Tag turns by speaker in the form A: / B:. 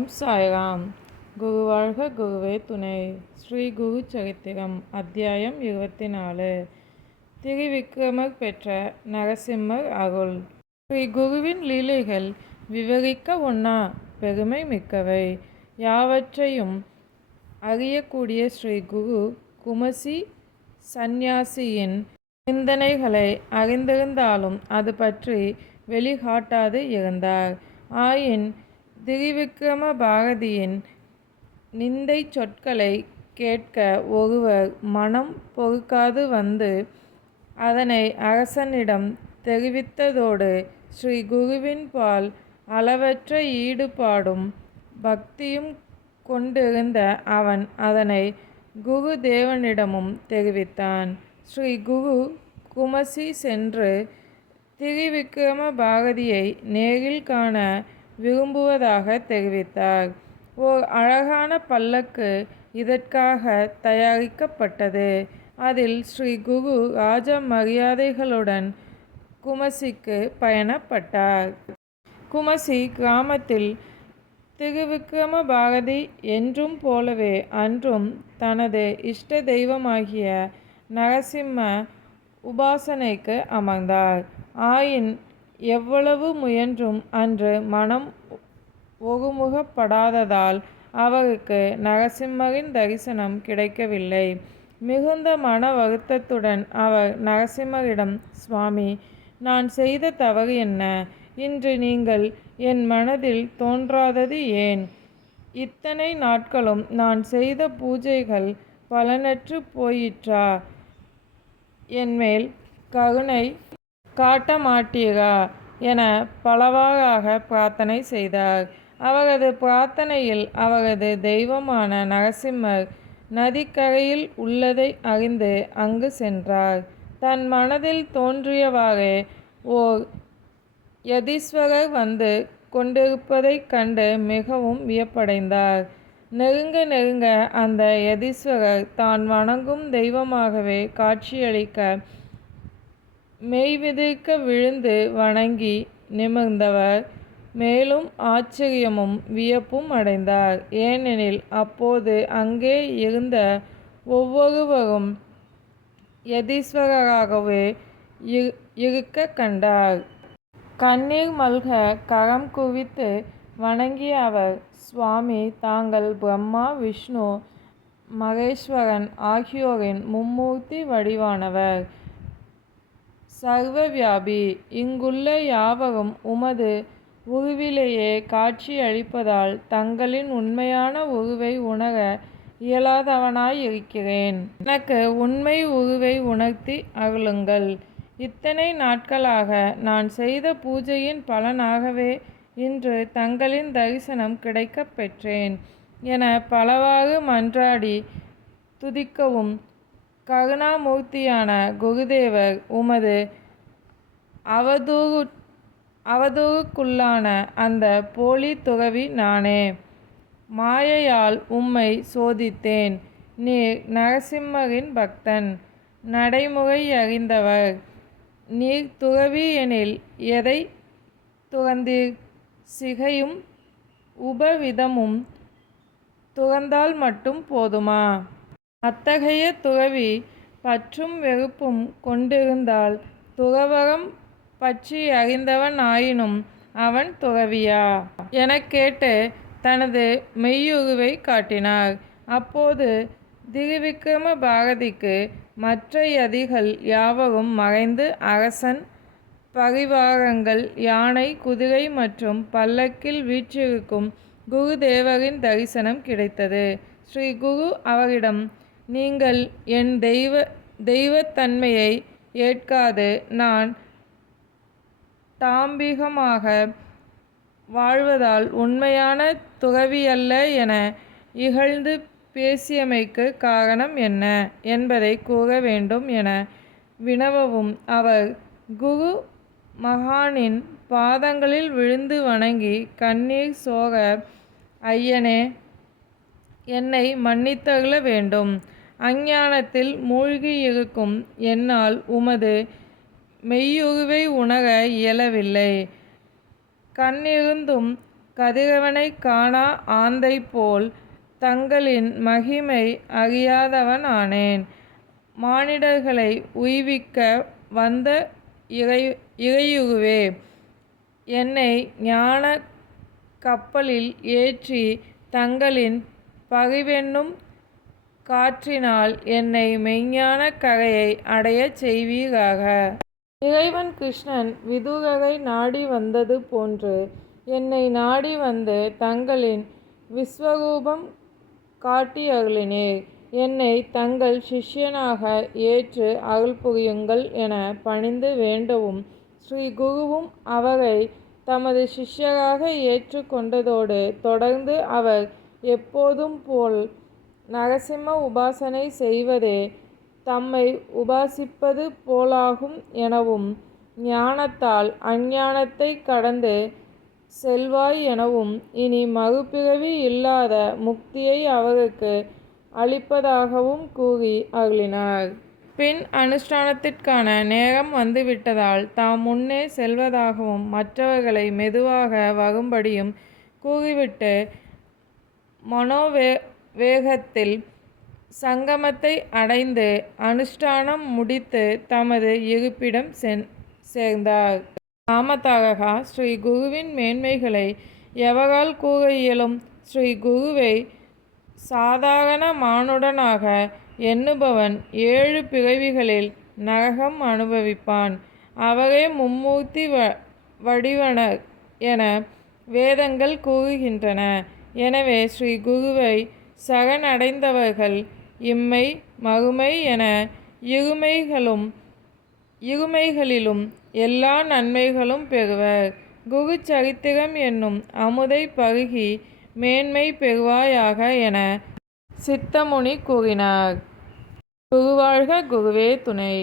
A: ஓம் சாய்ராம். குரு வாழ்க குருவே துணை. ஸ்ரீ குரு சரித்திரம் அத்தியாயம் இருபத்தி நாலு திருவிக்ரமர் பெற்ற நரசிம்மர் அருள். ஸ்ரீ குருவின் லீலைகள் விவரிக்க ஒன்னா பெருமை மிக்கவை. யாவற்றையும் அறியக்கூடிய ஸ்ரீ குரு குமசி சந்நியாசியின் சிந்தனைகளை அறிந்திருந்தாலும் அது பற்றி வெளிகாட்டாது இருந்தார். ஆயின் திரிவிக்ரம பாரதியின் நிந்தை சொற்களை கேட்க ஒருவர் மனம் பொறுக்காது வந்து அதனை அரசனிடம் தெரிவித்ததோடு ஸ்ரீ குருவின் பால் அளவற்ற ஈடுபாடும் பக்தியும் கொண்டிருந்த அவன் அதனை குரு தேவனிடமும் தெரிவித்தான். ஸ்ரீ குரு குமசி சென்று திரிவிக்ரம பாரதியை நேரில் காண விரும்புவதாக தெரிவித்தார். ஓர் அழகான பல்லக்கு இதற்காக தயாரிக்கப்பட்டது. அதில் ஸ்ரீ குரு ராஜ மரியாதைகளுடன் குமசிக்கு பயணப்பட்டார். குமசி கிராமத்தில் திருவிக்ரம பாரதி என்றும் போலவே அன்றும் தனது இஷ்ட தெய்வமாகிய நரசிம்ம உபாசனைக்கு அமர்ந்தார். ஆயின் எவ்வளவு முயன்றும் அன்று மனம் ஒகுமுகப்படாததால் அவருக்கு நரசிம்மரின் தரிசனம் கிடைக்கவில்லை. மிகுந்த மன வருத்தத்துடன் அவர் நரசிம்மரிடம் சுவாமி நான் செய்த தவறு என்ன? இன்று நீங்கள் என் மனதில் தோன்றாதது ஏன்? இத்தனை நாட்களும் நான் செய்த பூஜைகள் பலனற்று போயிற்றா என்மேல் கருணை காட்ட மாட்டீரா என பலவாறாக பிரார்த்தனை செய்தார். அவரது பிரார்த்தனையில் அவரது தெய்வமான நரசிம்மர் நதிக்கரையில் உள்ளதை அறிந்து அங்கு சென்றார். தன் மனதில் தோன்றியவாறே ஓர் யதீஸ்வரர் வந்து கொண்டிருப்பதைக் கண்டு மிகவும் வியப்படைந்தார். நெருங்க நெருங்க அந்த யதீஸ்வரர் தான் வணங்கும் தெய்வமாகவே காட்சியளிக்க மெய்விதிர்க்க விழுந்து வணங்கி நிமிர்ந்தவர் மேலும் ஆச்சரியமும் வியப்பும் அடைந்தார். ஏனெனில் அப்போது அங்கே இருந்த ஒவ்வொருவரும் யதீஸ்வரராகவே இருக்க கண்டார். கண்ணீர் மல்க கரம் குவித்து வணங்கிய அவர் சுவாமி தாங்கள் பிரம்மா விஷ்ணு மகேஸ்வரன் ஆகியோரின் மும்மூர்த்தி வடிவானவர். சர்வவியாபி. இங்குள்ள யாவரும் உமது உருவிலேயே காட்சி அளிப்பதால் தங்களின் உண்மையான உருவை உணர இயலாதவனாயிருக்கிறேன். எனக்கு உண்மை உருவை உணர்த்தி அருளுங்கள். இத்தனை நாட்களாக நான் செய்த பூஜையின் பலனாகவே இன்று தங்களின் தரிசனம் கிடைக்கப் பெற்றேன். என பலவாறு மன்றாடி துதிக்கவும் கருணாமூர்த்தியான குருதேவர் உமது அவதூறு அவதூறுக்குள்ளான அந்த போலி துறவி நானே. மாயையால் உம்மை சோதித்தேன். நீர் நரசிம்மரின் பக்தன். நடைமுறை அறிந்தவர். நீர் துறவி எனில் எதை துறந்தீர்? சிகையும் உபவிதமும் துறந்தால் மட்டும் போதுமா? அத்தகைய துறவி பற்றும் வெறுப்பும் கொண்டிருந்தால் துறவறம் பற்றி அறிந்தவன் ஆயினும் அவன் துறவியா? எனக் கேட்டு தனது மெய்யுருவை காட்டினார். அப்போது திரிவிக்ரம பாரதிக்கு மற்ற யதிகள் யாவரும் மறைந்து அரசன் பரிவாரங்கள் யானை குதிரை மற்றும் பல்லக்கில் வீற்றிருக்கும் குருதேவரின் தரிசனம் கிடைத்தது. ஸ்ரீ குரு அவரிடம் நீங்கள் என் தெய்வ தெய்வத்தன்மையை ஏற்காது. நான் தாம்பிகமாக வாழ்வதால் உண்மையான துறவியல்ல என இகழ்ந்து பேசியமைக்கு காரணம் என்ன என்பதை கூற வேண்டும் என வினவவும் அவர் குரு மகானின் பாதங்களில் விழுந்து வணங்கி கண்ணீர் சோக ஐயனே என்னை மன்னித்தருள வேண்டும். அஞ்ஞானத்தில் மூழ்கியிருக்கும் என்னால் உமது மெய்யுருவை உணர இயலவில்லை கண்ணிருந்தும் கதிரவனைக் காணா ஆந்தை போல் தங்களின் மகிமை அறியாதவன் ஆனேன். மானிடர்களை உய்விக்க வந்த இறையுருவே, என்னை ஞான கப்பலில் ஏற்றி தங்களின் பகைவென்னும் காற்றினால் என்னை மெய்ஞான கரையை அடையச் செய்வீராக. இறைவன் கிருஷ்ணன் விதுரரை நாடி வந்தது போன்று என்னை நாடி வந்து தங்களின் விஸ்வரூபம் காட்டியருளினீர். என்னை தங்கள் சிஷ்யனாக ஏற்று அருள்புரியுங்கள் என பணிந்து வேண்டவும் ஸ்ரீ குருவும் அவரை தமது சிஷ்யராக ஏற்றுக்கொண்டதோடு தொடர்ந்து அவர் எப்போதும் போல் நரசிம்ம உபாசனை செய்வதே தம்மை உபாசிப்பது போலாகும் எனவும் ஞானத்தால் அஞ்ஞானத்தை கடந்து செல்வாய் எனவும் இனி மறுபிறவி இல்லாத முக்தியை அவருக்கு அளிப்பதாகவும் கூறி அருளினார். பின் அனுஷ்டானத்திற்கான நேரம் வந்துவிட்டதால் தாம் முன்னே செல்வதாகவும் மற்றவர்களை மெதுவாக வரும்படியும் கூறிவிட்டு மனோவே வேகத்தில் சங்கமத்தை அடைந்து அனுஷ்டானம் முடித்து தமது இருப்பிடம் சேர்ந்தார். நாமதாரகா ஸ்ரீ குருவின் மேன்மைகளை எவரால் கூற இயலும்? ஸ்ரீ குருவை சாதாரண மானுடனாக எண்ணுபவன் ஏழு பிறவிகளில் நரகம் அனுபவிப்பான். அவரே மும்மூர்த்தி வ வடிவனர் என வேதங்கள் கூறுகின்றன. எனவே ஸ்ரீ குருவை சரணடைந்தவர்கள் இம்மை மறுமை என இருமைகளும் இருமைகளிலும் எல்லா நன்மைகளும் பெறுவர். குரு சரித்திரம் என்னும் அமுதை பருகி மேன்மை பெறுவாயாக என சித்தமுனி கூறினார். குருவாழ்க குருவே துணை